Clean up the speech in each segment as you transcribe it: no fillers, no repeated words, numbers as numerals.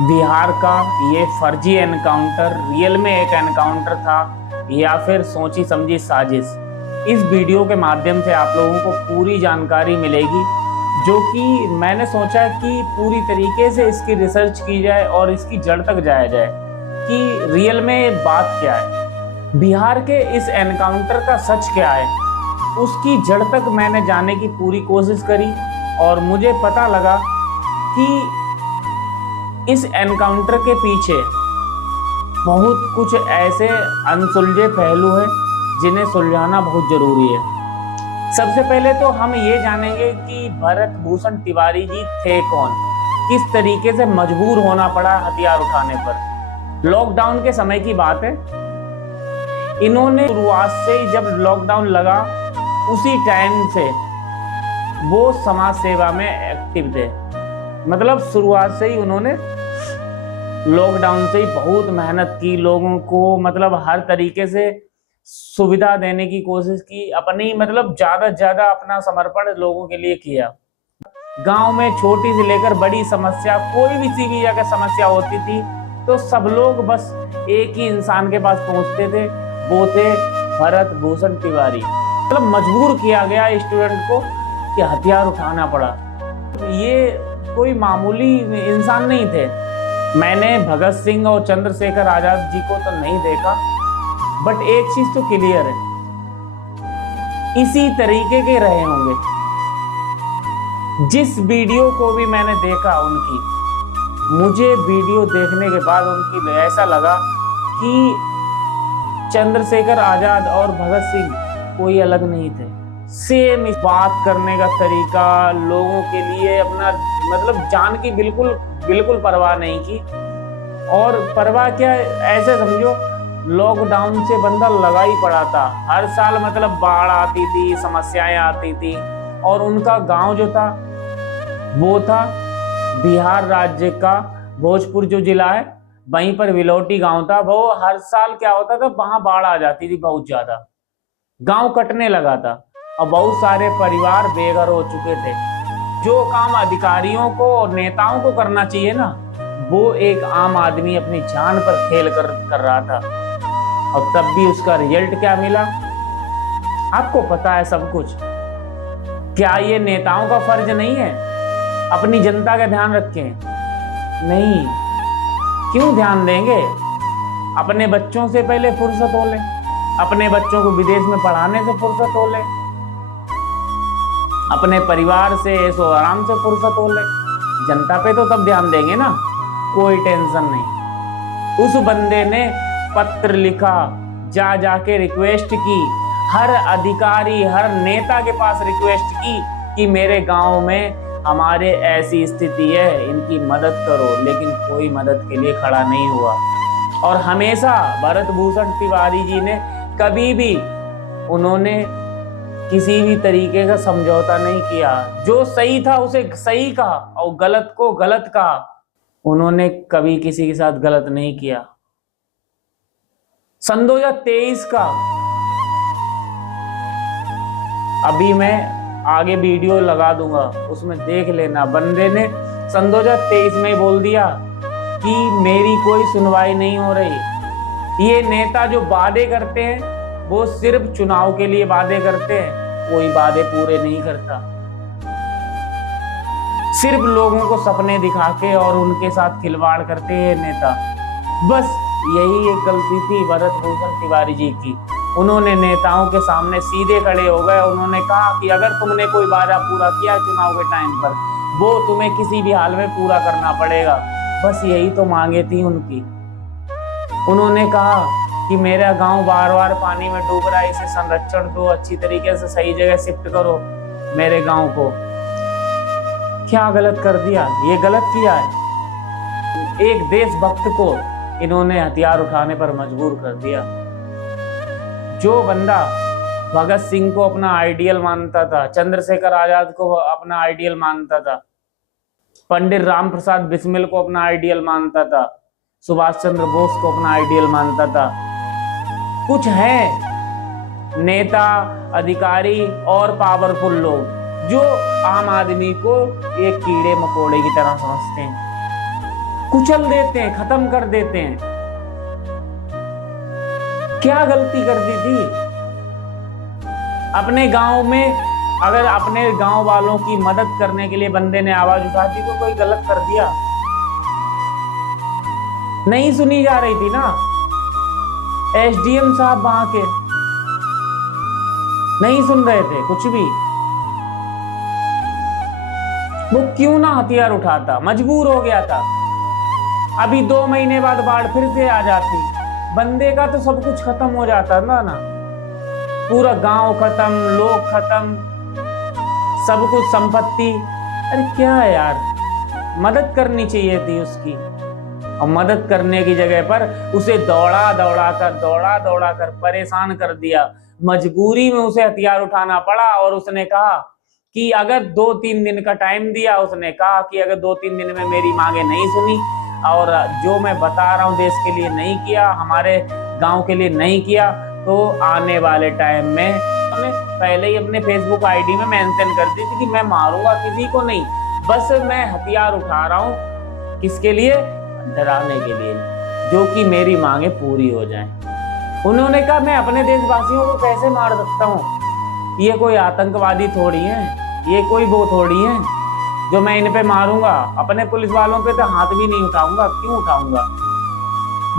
बिहार का ये फर्जी एनकाउंटर रियल में एक एनकाउंटर था या फिर सोची समझी साजिश। इस वीडियो के माध्यम से आप लोगों को पूरी जानकारी मिलेगी, जो कि मैंने सोचा कि पूरी तरीके से इसकी रिसर्च की जाए और इसकी जड़ तक जाया जाए कि रियल में बात क्या है, बिहार के इस एनकाउंटर का सच क्या है। उसकी जड़ तक मैंने जाने की पूरी कोशिश करी और मुझे पता लगा कि इस एनकाउंटर के पीछे बहुत कुछ ऐसे अनसुलझे पहलू हैं जिन्हें सुलझाना बहुत जरूरी है। सबसे पहले तो हम ये जानेंगे कि भरत भूषण तिवारी जी थे कौन, किस तरीके से मजबूर होना पड़ा हथियार उठाने पर। लॉकडाउन के समय की बात है। इन्होंने शुरुआत से ही जब लॉकडाउन लगा उसी टाइम से वो समाज सेवा में एक्टिव थे। मतलब शुरुआत से ही उन्होंने लॉकडाउन से ही बहुत मेहनत की, लोगों को मतलब हर तरीके से सुविधा देने की कोशिश की, अपनी मतलब ज्यादा से ज्यादा अपना समर्पण लोगों के लिए किया। गांव में छोटी से लेकर बड़ी समस्या, कोई भी जगह समस्या होती थी तो सब लोग बस एक ही इंसान के पास पहुंचते थे, वो थे भरत भूषण तिवारी। मतलब मजबूर किया गया स्टूडेंट को कि हथियार उठाना पड़ा। ये कोई मामूली इंसान नहीं थे। मैंने भगत सिंह और चंद्रशेखर आजाद जी को तो नहीं देखा, बट एक चीज तो क्लियर है, इसी तरीके के रहे होंगे। जिस वीडियो को भी मैंने देखा उनकी, मुझे वीडियो देखने के बाद उनकी ऐसा लगा कि चंद्रशेखर आजाद और भगत सिंह कोई अलग नहीं थे। सेम बात करने का तरीका, लोगों के लिए अपना मतलब जान की बिल्कुल परवाह नहीं की। और परवाह क्या, ऐसे समझो लॉकडाउन से बंदा लगा ही पड़ा था। हर साल मतलब बाढ़ आती थी, समस्याएं आती थी। और उनका गांव जो था वो था बिहार राज्य का भोजपुर जो जिला है, वहीं पर विलोटी गांव था। वो हर साल क्या होता था, वहां बाढ़ आ जाती थी बहुत ज्यादा, गांव कटने लगा था और बहुत सारे परिवार बेघर हो चुके थे। जो काम अधिकारियों को और नेताओं को करना चाहिए ना, वो एक आम आदमी अपनी जान पर खेल कर रहा था। और तब भी उसका रिजल्ट क्या मिला, आपको पता है सब कुछ। क्या ये नेताओं का फर्ज नहीं है अपनी जनता का ध्यान रखें? नहीं, क्यों ध्यान देंगे? अपने बच्चों से पहले फुर्सत हो ले, अपने बच्चों को विदेश में पढ़ाने से फुर्सत हो ले, अपने परिवार से ऐसो आराम से फुर्सत हो ले, जनता पे तो तब ध्यान देंगे ना। कोई टेंशन नहीं। उस बंदे ने पत्र लिखा, जाके रिक्वेस्ट की, हर अधिकारी हर नेता के पास रिक्वेस्ट की कि मेरे गांव में हमारे ऐसी स्थिति है, इनकी मदद करो। लेकिन कोई मदद के लिए खड़ा नहीं हुआ। और हमेशा भरत भूषण तिवारी जी ने कभी भी उन्होंने किसी भी तरीके का समझौता नहीं किया। जो सही था उसे सही कहा और गलत को गलत कहा। उन्होंने कभी किसी के साथ गलत नहीं किया। सन 2023 का, अभी मैं आगे वीडियो लगा दूंगा, उसमें देख लेना, बंदे ने सन 2023 में बोल दिया कि मेरी कोई सुनवाई नहीं हो रही। ये नेता जो वादे करते हैं वो सिर्फ चुनाव के लिए वादे करते हैं, कोई वादे पूरे नहीं करता। सिर्फ लोगों को सपने दिखा के और उनके साथ खिलवाड़ करते हैं नेता। बस यही एक गलती थी भरत भूषण तिवारी जी की। उन्होंने नेताओं के सामने सीधे खड़े हो गए। उन्होंने कहा कि अगर तुमने कोई वादा पूरा किया चुनाव के टाइम पर, वो तुम्हें किसी भी हाल में पूरा करना पड़ेगा। बस यही तो मांगे थी उनकी। उन्होंने कहा कि मेरा गांव बार बार पानी में डूब रहा है, इसे संरक्षण दो, अच्छी तरीके से सही जगह शिफ्ट करो मेरे गांव को। क्या गलत कर दिया? ये गलत किया है। एक देशभक्त को इन्होंने हथियार उठाने पर मजबूर कर दिया। जो बंदा भगत सिंह को अपना आइडियल मानता था, चंद्रशेखर आजाद को अपना आइडियल मानता था, पंडित राम प्रसाद बिस्मिल को अपना आइडियल मानता था, सुभाष चंद्र बोस को अपना आइडियल मानता था, कुछ है नेता, अधिकारी और पावरफुल लोग जो आम आदमी को एक कीड़े मकोड़े की तरह समझते हैं। कुचल देते हैं, खत्म कर देते हैं। क्या गलती कर दी थी? अपने गांव में अगर अपने गांव वालों की मदद करने के लिए बंदे ने आवाज उठा दी तो कोई गलत कर दिया? नहीं सुनी जा रही थी ना। एसडीएम साहब वहां के नहीं सुन रहे थे कुछ भी। वो क्यों ना हथियार उठाता? मजबूर हो गया था। अभी 2 महीने बाद बाढ़ फिर से आ जाती, बंदे का तो सब कुछ खत्म हो जाता ना। पूरा गांव खत्म, लोग खत्म, सब कुछ संपत्ति। अरे क्या है यार, मदद करनी चाहिए थी उसकी। और मदद करने की जगह पर उसे दौड़ा दौड़ा कर परेशान कर दिया। मजबूरी में उसे हथियार उठाना पड़ा। और उसने कहा कि अगर 2-3 दिन का टाइम दिया। उसने कहा कि अगर 2-3 दिन में मेरी मांगे नहीं सुनी और जो मैं बता रहा हूं देश के लिए नहीं किया, हमारे गांव के लिए नहीं किया, तो आने वाले टाइम में मैंने पहले ही अपने फेसबुक आईडी में मेंशन कर दी थी कि मैं मारूंगा किसी को नहीं, बस मैं हथियार उठा रहा हूं। किसके लिए? डराने के लिए, जो कि मेरी मांगे पूरी हो जाएं। उन्होंने कहा मैं अपने देशवासियों को कैसे मार सकता हूं? ये कोई आतंकवादी थोड़ी है, ये कोई वो थोड़ी है जो मैं इन पे मारूंगा। अपने पुलिस वालों पे तो हाथ भी नहीं उठाऊंगा। क्यों उठाऊंगा?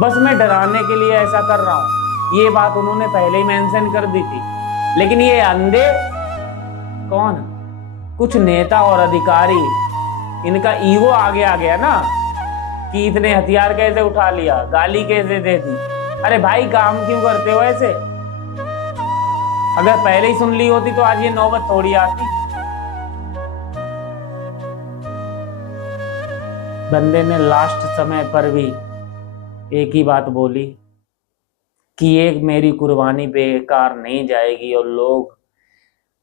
बस मैं डराने के लिए ऐसा कर रहा हूं। ये बात उन्होंने पहले ही मेंशन कर दी थी। लेकिन ये अंधे कौन? कुछ नेता और अधिकारी, इनका ईगो आगे आ गया ना कि इतने हथियार कैसे उठा लिया, गाली कैसे दे दी। अरे भाई काम क्यों करते हो ऐसे? अगर पहले ही सुन ली होती तो आज ये नौबत थोड़ी आती। बंदे ने लास्ट समय पर भी एक ही बात बोली कि एक मेरी कुर्बानी बेकार नहीं जाएगी और लोग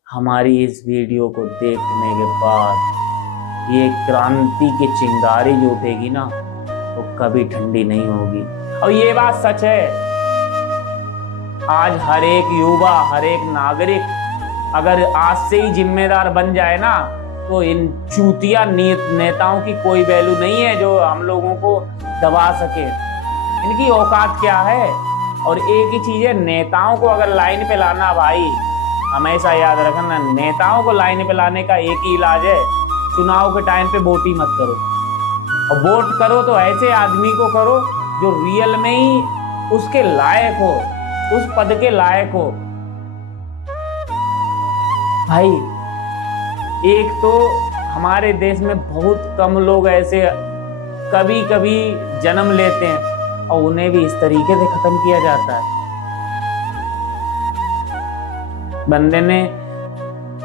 हमारी इस वीडियो को देखने के बाद ये क्रांति की चिंगारी जो उठेगी ना, वो कभी ठंडी नहीं होगी। और ये बात सच है। आज हर एक युवा, हर एक नागरिक अगर आज से ही जिम्मेदार बन जाए ना, तो इन चूतिया नेताओं की कोई वैल्यू नहीं है जो हम लोगों को दबा सके। इनकी औकात क्या है? और एक ही चीज है, नेताओं को अगर लाइन पे लाना, भाई हमेशा याद रखना, नेताओं को लाइन पे लाने का एक ही इलाज है, चुनाव के टाइम पे वोट ही मत करो। और वोट करो तो ऐसे आदमी को करो जो रियल में ही उसके लायक हो, उस पद के लायक हो। भाई एक तो हमारे देश में बहुत कम लोग ऐसे कभी कभी जन्म लेते हैं और उन्हें भी इस तरीके से खत्म किया जाता है। बंदे ने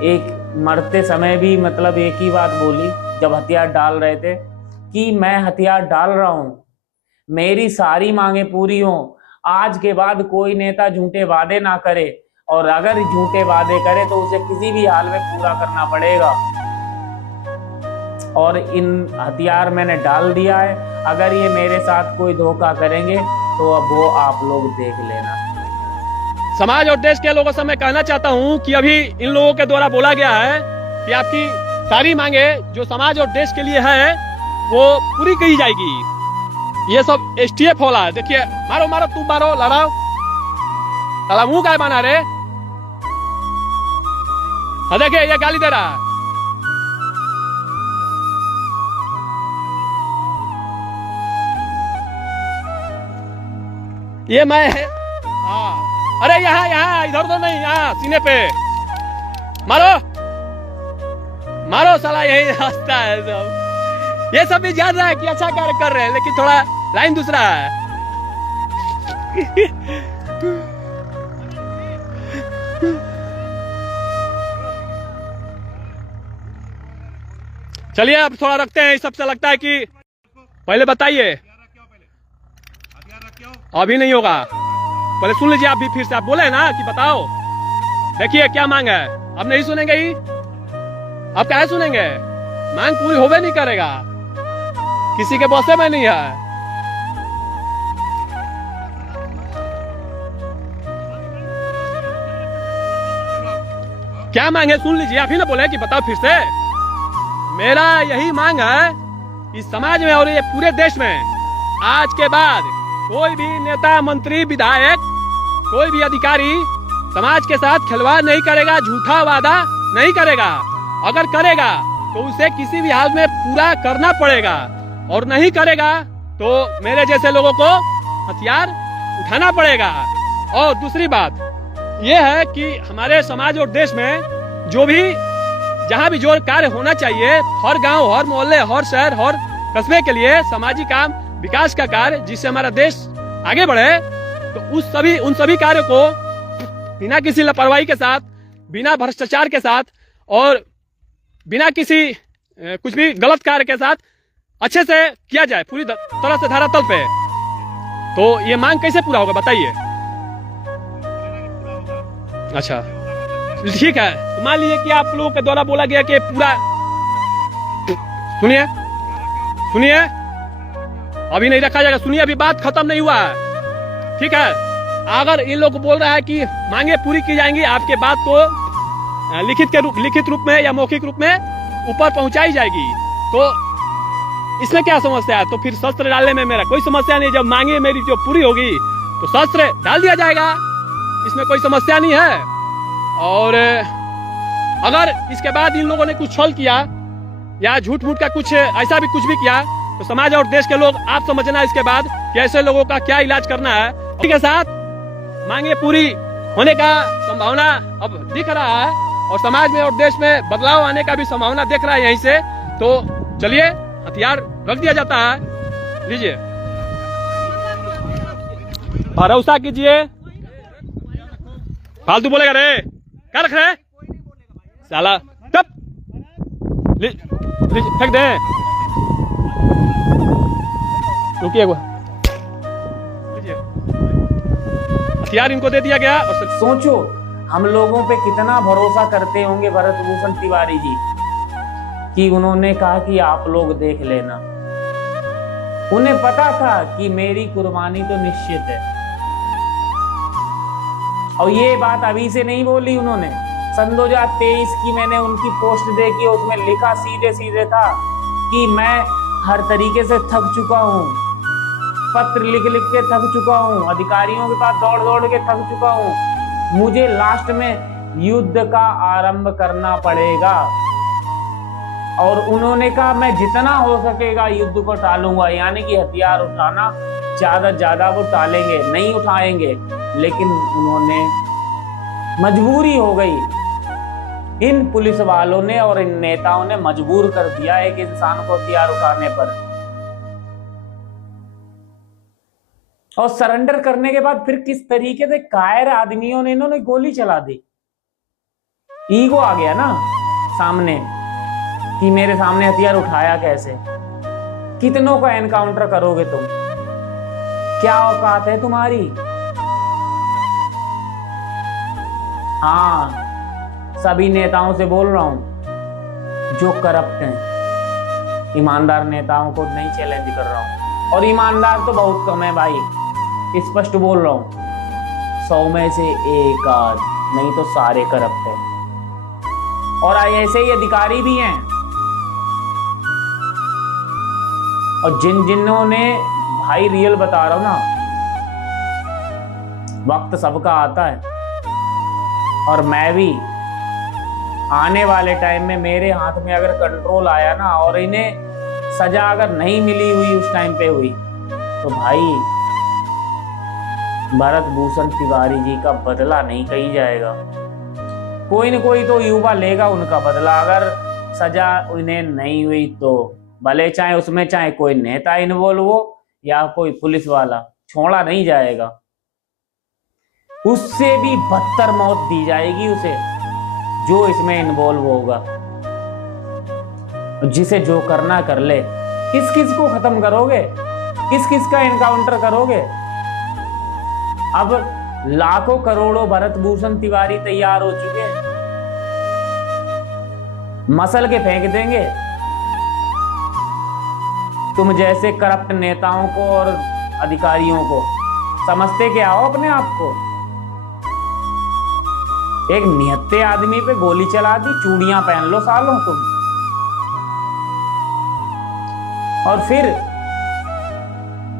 एक मरते समय भी मतलब एक ही बात बोली जब हथियार डाल रहे थे कि मैं हथियार डाल रहा हूं, मेरी सारी मांगे पूरी हों। आज के बाद कोई नेता झूठे वादे ना करे, और अगर झूठे वादे करे तो उसे किसी भी हाल में पूरा करना पड़ेगा। और इन हथियार मैंने डाल दिया है। अगर ये मेरे साथ कोई धोखा करेंगे तो अब वो आप लोग देख लेना। समाज और देश के लोगों से मैं कहना चाहता हूं कि अभी इन लोगों के द्वारा बोला गया है कि आपकी सारी मांगे जो समाज और देश के लिए है वो पूरी की जाएगी। ये सब एसटीएफ होला है। देखिए, मारो मारो, तुम मारो, लड़ाओ, साला मुंह काय बना रे। हाँ देखिए, ये गाली दे रहा है। ये मैं है। हाँ, अरे यहाँ यहाँ इधर तो नहीं, यहाँ सीने पे मारो मारो, साला यही रास्ता है सब। ये सब भी जान रहा है कि अच्छा कार्य कर रहे हैं, लेकिन थोड़ा लाइन दूसरा है। चलिए अब थोड़ा रखते हैं। सबसे लगता है कि पहले बताइए। अभी नहीं होगा, पहले सुन लीजिए आप भी फिर से। आप बोले ना कि बताओ, देखिए क्या मांग है। अब नहीं सुनेंगे ही, अब क्या सुनेंगे? मांग पूरी होवे नहीं करेगा, किसी के बसे में नहीं है। क्या मांग है सुन लीजिए। आप ही ना बोले कि बताओ फिर से। मेरा यही मांग है इस समाज में और ये पूरे देश में आज के बाद कोई भी नेता, मंत्री, विधायक, कोई भी अधिकारी समाज के साथ खिलवाड़ नहीं करेगा, झूठा वादा नहीं करेगा। अगर करेगा तो उसे किसी भी हाल में पूरा करना पड़ेगा, और नहीं करेगा तो मेरे जैसे लोगों को हथियार उठाना पड़ेगा। और दूसरी बात यह है कि हमारे समाज और देश में जो भी जहां भी जो कार्य होना चाहिए, हर गांव, हर मोहल्ले, हर शहर, हर कस्बे के लिए सामाजिक काम, विकास का कार्य, जिससे हमारा देश आगे बढ़े, तो उन सभी कार्यों को बिना किसी लापरवाही के साथ, बिना भ्रष्टाचार के साथ और बिना किसी कुछ भी गलत कार्य के साथ अच्छे से किया जाए, पूरी तरह से धरातल पे। तो ये मांग कैसे पूरा होगा बताइए? अच्छा ठीक है, तो मान लीजिए कि आप लोगों के द्वारा बोला गया कि पूरा, सुनिए सुनिए, अभी नहीं रखा जाएगा, सुनिए, अभी बात खत्म नहीं हुआ है, ठीक है? अगर इन लोग बोल रहा है कि मांगे पूरी की जाएंगी, आपके बात को लिखित रूप में या मौखिक रूप में ऊपर पहुंचाई जाएगी, तो इसमें क्या समस्या है? तो फिर शस्त्र डालने में मेरा कोई समस्या नहीं। जब मांगे मेरी जो पूरी होगी तो शस्त्र डाल दिया जाएगा, इसमें कोई समस्या नहीं है। और अगर इसके बाद इन लोगों ने कुछ छल किया या झूठ मूठ का कुछ ऐसा भी कुछ भी किया, तो समाज और देश के लोग, आप समझना इसके बाद कि ऐसे लोगों का क्या इलाज करना है। के साथ मांगे पूरी होने का संभावना अब दिख रहा है, और समाज में और देश में बदलाव आने का भी संभावना दिख रहा है यहीं से। तो चलिए, हथियार रख दिया जाता है, लीजिए, भरोसा कीजिए। फालतू बोलेगा रे, क्या रख रहे साला, तब फेंक दे, रुकिए, लीजिए, हथियार इनको दे दिया गया। और सोचो हम लोगों पे कितना भरोसा करते होंगे भरत भूषण तिवारी जी, कि उन्होंने कहा कि आप लोग देख लेना। उन्हें पता था कि मेरी कुर्बानी तो निश्चित है, और ये बात अभी से नहीं बोली उन्होंने। सन 2023 की मैंने उनकी पोस्ट देखी, उसमें लिखा सीधे सीधे था कि मैं हर तरीके से थक चुका हूँ, पत्र लिख लिख के थक चुका हूँ, अधिकारियों के पास दौड़ दौड़ के थक चुका हूँ, मुझे लास्ट में युद्ध का आरंभ करना पड़ेगा। और उन्होंने कहा मैं जितना हो सकेगा युद्ध को टालूंगा, यानी कि हथियार उठाना ज्यादा वो टालेंगे, नहीं उठाएंगे। लेकिन उन्होंने, मजबूरी हो गई, इन पुलिस वालों ने और इन नेताओं ने मजबूर कर दिया एक इंसान को हथियार उठाने पर। और सरेंडर करने के बाद फिर किस तरीके से कायर आदमियों ने इन्होंने गोली चला दी। ईगो आ गया ना सामने, कि मेरे सामने हथियार उठाया कैसे, कितनों का एनकाउंटर करोगे तुम, क्या औकात है तुम्हारी? हाँ, सभी नेताओं से बोल रहा हूं जो करप्ट हैं, ईमानदार नेताओं को नहीं चैलेंज कर रहा हूं, और ईमानदार तो बहुत कम है भाई, स्पष्ट बोल रहा हूं, 100 में से एक आध, नहीं तो सारे करप्ट हैं। और ऐसे ही अधिकारी भी हैं, और जिन्होंने, भाई रियल बता रहा हूं ना, वक्त सबका आता है, और मैं भी आने वाले टाइम में मेरे हाथ में अगर कंट्रोल आया ना, और इन्हें सजा अगर नहीं मिली हुई उस टाइम पे हुई, तो भाई भरत भूषण तिवारी जी का बदला नहीं कही जाएगा। कोई न कोई तो युवा लेगा उनका बदला, अगर सजा उन्हें नहीं हुई तो, भले चाहे उसमें चाहे कोई नेता इन्वॉल्व हो या कोई पुलिस वाला, छोड़ा नहीं जाएगा। उससे भी बदतर मौत दी जाएगी उसे, जो इसमें इन्वॉल्व होगा। जिसे जो करना कर ले। किस किस को खत्म करोगे, किस किस का एनकाउंटर करोगे? अब लाखों करोड़ों भरत भूषण तिवारी तैयार हो चुके हैं, मसल के फेंक देंगे तुम जैसे करप्ट नेताओं को और अधिकारियों को। समझते क्या हो अपने आप को? एक निहत्थे आदमी पे गोली चला दी, चूड़ियां पहन लो सालों तुम। और फिर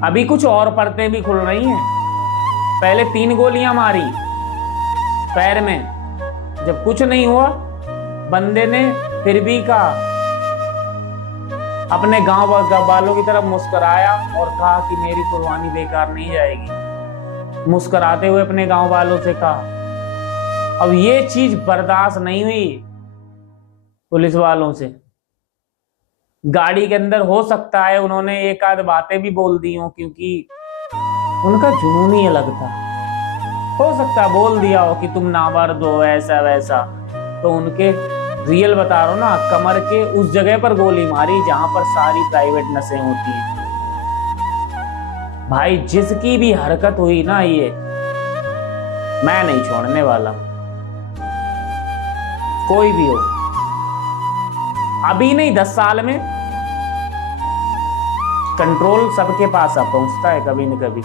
अभी कुछ और परतें भी खुल रही हैं। पहले 3 गोलियां मारी पैर में, जब कुछ नहीं हुआ बंदे ने फिर भी कहा, अपने गांव वालों की तरफ मुस्कुराया और कहा कि मेरी कुर्बानी बेकार नहीं जाएगी। मुस्कुराते हुए अपने गांव वालों से कहा। अब ये चीज बर्दाश्त नहीं हुई पुलिस वालों से। गाड़ी के अंदर हो सकता है उन्होंने एक आध बातें भी बोल दी हो, क्योंकि उनका जुनून ही अलग था। हो सकता है बोल दिया हो कि तुम नामर्द हो, ऐसा वैसा। तो उनके रियल बता रहा हूं ना, कमर के उस जगह पर गोली मारी जहां पर सारी प्राइवेट नसें होती हैं। भाई जिसकी भी हरकत हुई ना, ये मैं नहीं छोड़ने वाला, कोई भी हो। अभी नहीं 10 साल में कंट्रोल सबके पास आ पहुंचता है कभी न कभी,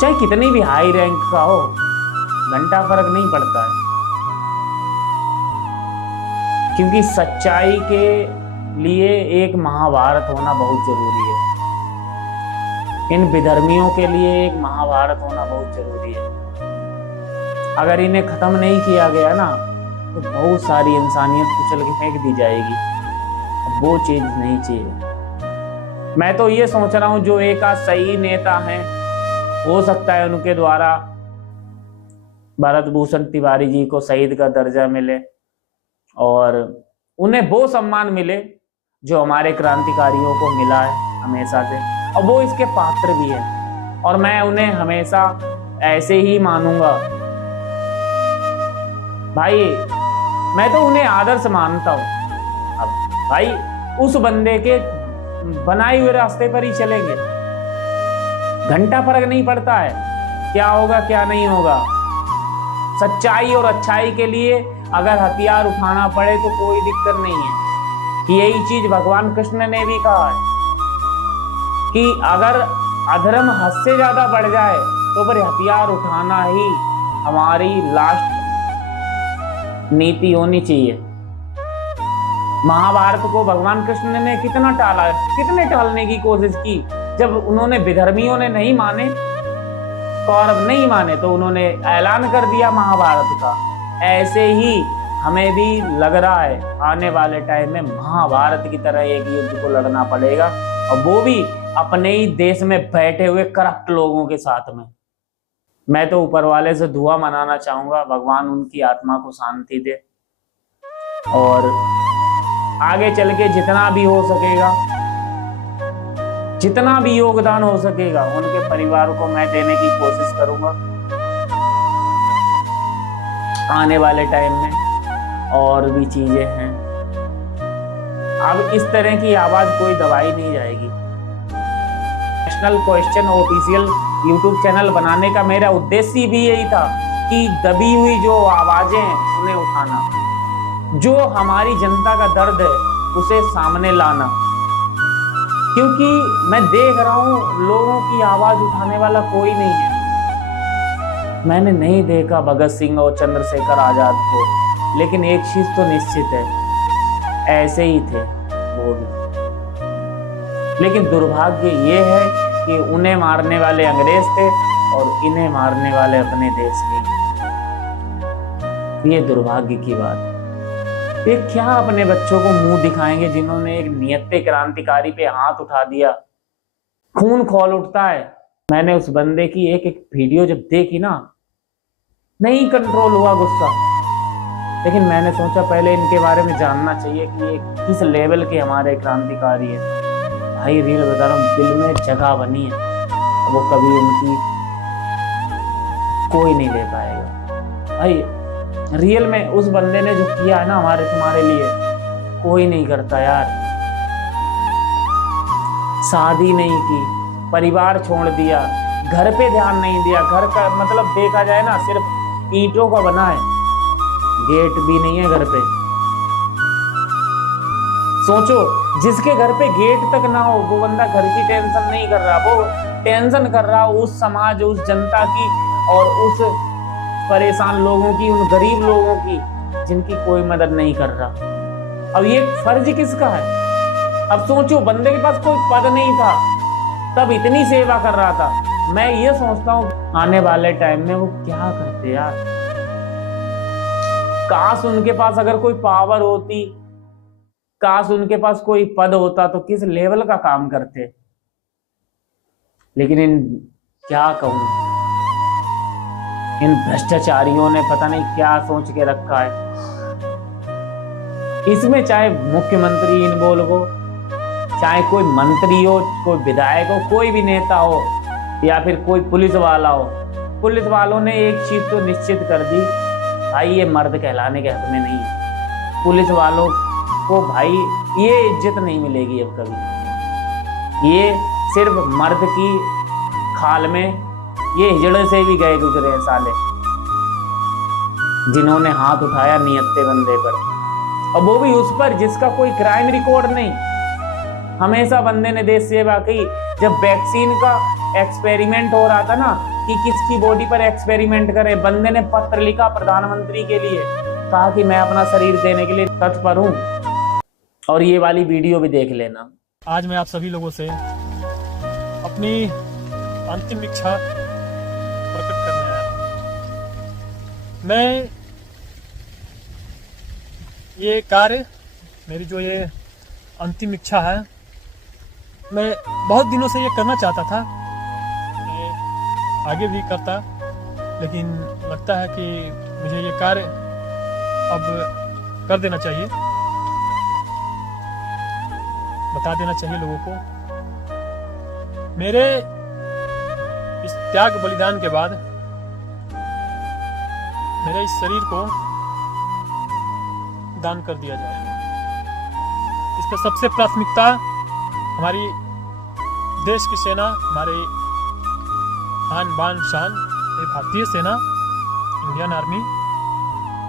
चाहे कितनी भी हाई रैंक का हो, घंटा फर्क नहीं पड़ता है। क्योंकि सच्चाई के लिए एक महाभारत होना बहुत जरूरी है। इन विधर्मियों के लिए एक महाभारत होना बहुत जरूरी है। अगर इन्हें खत्म नहीं किया गया ना, तो बहुत सारी इंसानियत कुचल के फेंक दी जाएगी। अब वो चीज नहीं चाहिए। मैं तो ये सोच रहा हूं, जो एक आध सही नेता हैं, हो सकता है उनके द्वारा भरत भूषण तिवारी जी को शहीद का दर्जा मिले और उन्हें वो सम्मान मिले जो हमारे क्रांतिकारियों को मिला है हमेशा से, और वो इसके पात्र भी हैं। और मैं उन्हें हमेशा ऐसे ही मानूंगा। भाई मैं तो उन्हें आदर्श मानता हूं। अब भाई उस बंदे के बनाए हुए रास्ते पर ही चलेंगे, घंटा फर्क नहीं पड़ता है क्या होगा क्या नहीं होगा। सच्चाई और अच्छाई के लिए अगर हथियार उठाना पड़े तो कोई दिक्कत नहीं है। कि यही चीज भगवान कृष्ण ने भी कहा है कि अगर अधर्म हद से ज्यादा बढ़ जाए तो फिर हथियार उठाना ही हमारी लास्ट नीति होनी चाहिए। महाभारत को भगवान कृष्ण ने कितना टाला, कितने टालने की कोशिश की। जब उन्होंने विधर्मियों ने नहीं माने, कौरव नहीं माने, तो उन्होंने ऐलान कर दिया महाभारत का। ऐसे ही हमें भी लग रहा है आने वाले टाइम में महाभारत की तरह एक युद्ध को लड़ना पड़ेगा, और वो भी अपने ही देश में बैठे हुए करप्ट लोगों के साथ में। मैं तो ऊपर वाले से दुआ मनाना चाहूंगा, भगवान उनकी आत्मा को शांति दे, और आगे चल के जितना भी हो सकेगा, जितना भी योगदान हो सकेगा, उनके परिवार को मैं देने की कोशिश करूंगा आने वाले टाइम में। और भी चीजें हैं, अब इस तरह की आवाज कोई दबाई नहीं जाएगी। National question official YouTube channel बनाने का मेरा उद्देश्य भी यही था कि दबी हुई जो आवाजें हैं उन्हें उठाना, जो हमारी जनता का दर्द है उसे सामने लाना। क्योंकि मैं देख रहा हूं लोगों की आवाज उठाने वाला कोई नहीं है। मैंने नहीं देखा भगत सिंह और चंद्रशेखर आजाद को, लेकिन एक चीज तो निश्चित है, ऐसे ही थे वो भी। लेकिन दुर्भाग्य ये है कि उन्हें मारने वाले अंग्रेज थे और इन्हें मारने वाले अपने देश के। ये दुर्भाग्य की बात। ये क्या अपने बच्चों को मुंह दिखाएंगे जिन्होंने एक नियत्ते क्रांतिकारी पे हाथ उठा दिया। खून खौल उठता है। मैंने उस बंदे की एक एक वीडियो जब देखी ना, नहीं कंट्रोल हुआ गुस्सा। लेकिन मैंने सोचा पहले इनके बारे में जानना चाहिए कि ये किस लेवल के हमारे क्रांतिकारी हैं। भाई रियल बता रहा हूँ, दिल में जगह बनी है, वो कभी उनकी कोई नहीं ले पाएगा। भाई रियल में उस बंदे ने जो किया है ना हमारे तुम्हारे लिए, कोई नहीं करता यार। शादी नहीं की, परिवार छोड़ दिया, घर पे ध्यान नहीं दिया। घर का मतलब देखा जाए ना सिर्फ ईंटों का बना है, गेट भी नहीं है घर पे। सोचो जिसके घर पे गेट तक ना हो वो बंदा घर की टेंशन नहीं कर रहा, वो टेंशन कर रहा उस समाज, उस जनता की और उस परेशान लोगों की, उन गरीब लोगों की जिनकी कोई मदद नहीं कर रहा। अब ये फर्ज किसका है? अब सोचो, बंदे के पास कोई पद नहीं था, तब इतनी सेवा कर रहा था। मैं ये सोचता हूँ आने वाले टाइम में वो क्या करते यार। काश उनके पास अगर कोई पावर होती, काश उनके पास कोई पद होता तो किस लेवल का काम करते। लेकिन क्या कहूं, इन भ्रष्टाचारियों ने पता नहीं क्या सोच के रखा है। इसमें चाहे मुख्यमंत्री इन्वॉल्व हो, चाहे कोई मंत्री हो, कोई विधायक हो, कोई भी नेता हो, या फिर कोई पुलिस वाला हो। पुलिस वालों ने एक चीज तो निश्चित कर दी, भाई ये मर्द कहलाने के हक में नहीं है। पुलिस वालों को भाई ये इज्जत नहीं मिलेगी अब कभी। ये सिर्फ मर्द की खाल में ये हिजड़े से भी गए गुजरे हैं साले, जिन्होंने हाथ उठाया नियत्ते बंदे पर, और वो भी उस पर जिसका कोई क्राइम रिकॉर्ड नहीं। हमेशा बंदे ने देश सेवा की। जब वैक्सीन का एक्सपेरिमेंट हो रहा था ना कि किसकी बॉडी पर एक्सपेरिमेंट करें, बंदे ने पत्र लिखा प्रधानमंत्री के लिए, कहा कि मैं अपना शरीर देने के लिए तत्पर हूं। और ये वाली वीडियो भी देख लेना। आज मैं आप सभी लोगों से अपनी अंतिम इच्छा प्रकट करने आया। मैं ये कार्य, मेरी जो ये अंतिम इच्छा है, मैं बहुत दिनों से ये करना चाहता था। मैं आगे भी करता, लेकिन लगता है कि मुझे ये कार्य अब कर देना चाहिए, बता देना चाहिए लोगों को। मेरे इस त्याग बलिदान के बाद मेरे इस शरीर को दान कर दिया जाए। इस पर सबसे प्राथमिकता हमारी देश की सेना, हमारे आन बान शान भारतीय सेना, इंडियन आर्मी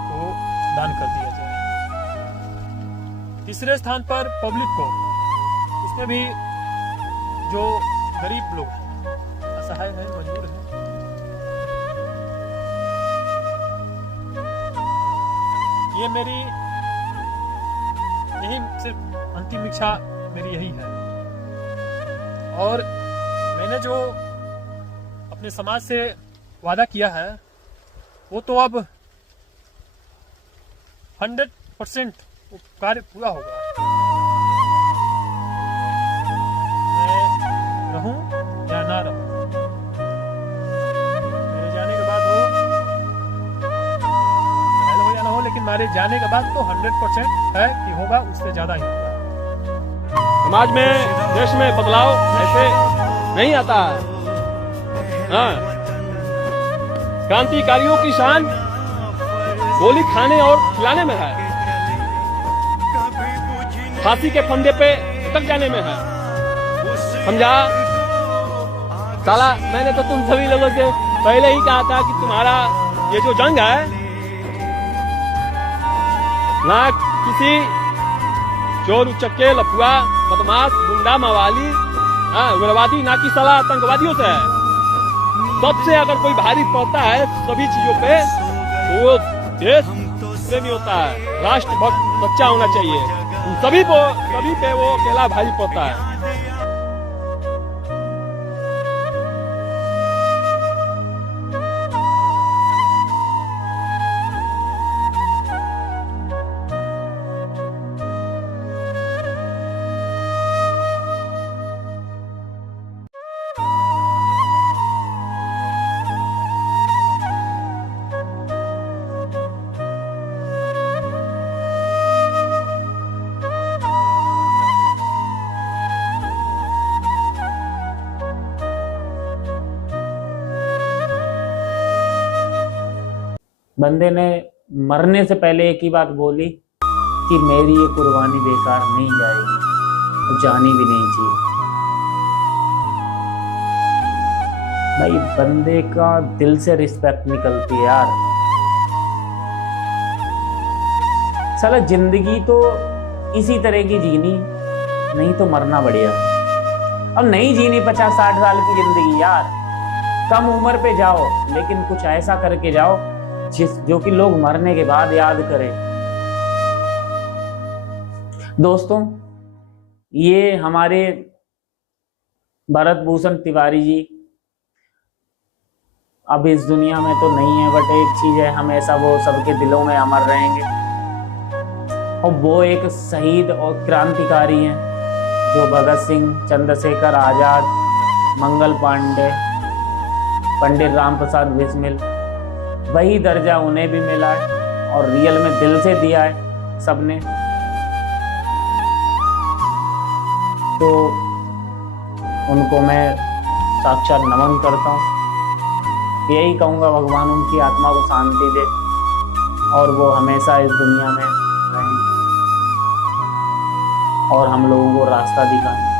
को दान कर दिया जाए। तीसरे स्थान पर पब्लिक को, उसमें भी जो गरीब लोग हैं, असहाय है, मजबूर है, ये मेरी यही सिर्फ अंतिम इच्छा मेरी यही है। और मैंने जो अपने समाज से वादा किया है वो तो अब 100% कार्य पूरा होगा। मैं रहूं या ना रहूं, मेरे जाने के बाद हो या ना हो, लेकिन मेरे जाने के बाद तो 100% है कि होगा, उससे ज्यादा ही होगा। समाज में, देश में बदलाव ऐसे नहीं आता है। हाँ, क्रांतिकारियों की शान गोली खाने और खिलाने में है, फांसी के फंदे पे उतर जाने में है। समझा साला, मैंने तो तुम सभी लोगों से पहले ही कहा था कि तुम्हारा ये जो जंग है ना किसी चोर उचक्के लफुआ बदमाश गुंडा मवाली उग्रवादी ना की सलाह आतंकवादियों से है। सबसे अगर कोई भारी पड़ता है सभी चीजों पे तो वो देश प्रेमी होता है, राष्ट्रभक्त सच्चा होना चाहिए। सभी पे वो अकेला भारी पड़ता है। बंदे ने मरने से पहले एक ही बात बोली कि मेरी ये कुर्बानी बेकार नहीं जाएगी, तो जानी भी नहीं चाहिए। भाई बंदे का दिल से रिस्पेक्ट निकलती है यार। साला जिंदगी तो इसी तरह की जीनी, नहीं तो मरना बढ़िया। अब नहीं जीनी 50-60 साल की जिंदगी यार, कम उम्र पे जाओ, लेकिन कुछ ऐसा करके जाओ जो कि लोग मरने के बाद याद करें। दोस्तों, ये हमारे भरत भूषण तिवारी जी अब इस दुनिया में तो नहीं है, बट एक चीज है, हमेशा वो सबके दिलों में अमर रहेंगे। और वो एक शहीद और क्रांतिकारी हैं जो भगत सिंह, चंद्रशेखर आजाद, मंगल पांडे, पंडित राम प्रसाद बिस्मिल, वही दर्जा उन्हें भी मिला है और रियल में दिल से दिया है सबने। तो उनको मैं साक्षात नमन करता हूँ। यही कहूँगा, भगवान उनकी आत्मा को शांति दे और वो हमेशा इस दुनिया में रहें और हम लोगों को रास्ता दिखाएं।